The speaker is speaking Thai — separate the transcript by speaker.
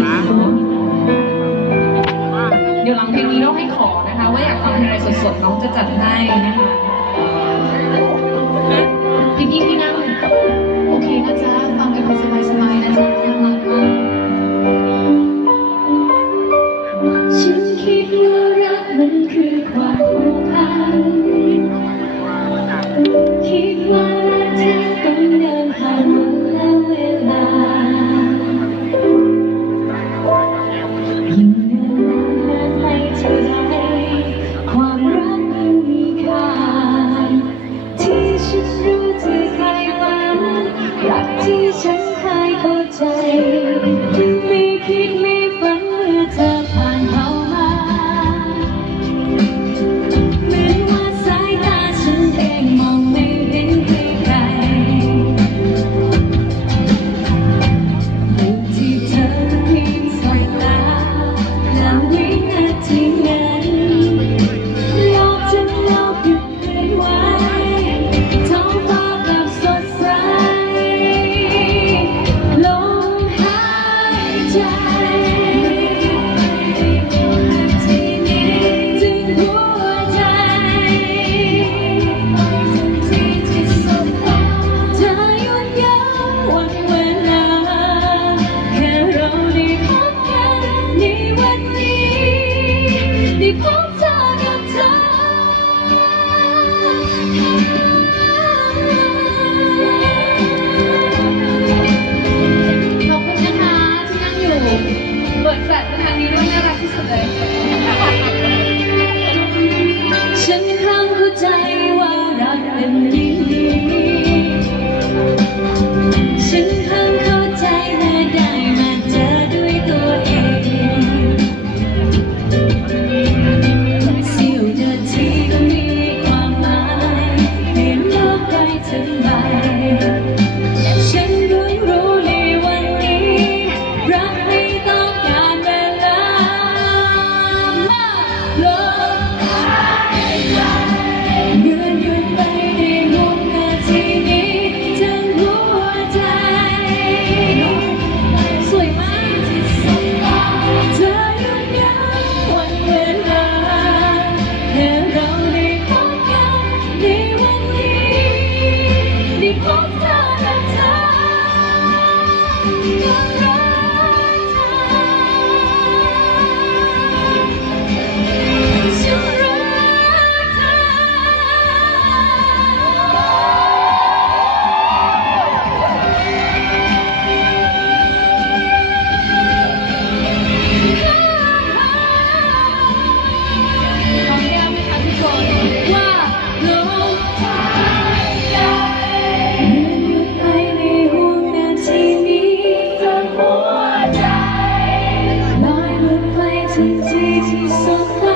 Speaker 1: ุดเดี๋ยวหลังเพลงนี้เราให้ขอนะคะ ว่าอยากฟังเพลงอะไรสดๆน้องจะจัดให้นะคะพี่พี่พี่นั่งโอเคนะจ๊ะฟังกันไปสบายๆนะจ๊ะน่ารักมาก
Speaker 2: ฉันคิดว่ารักมันคือความผูกพัน Itu semua.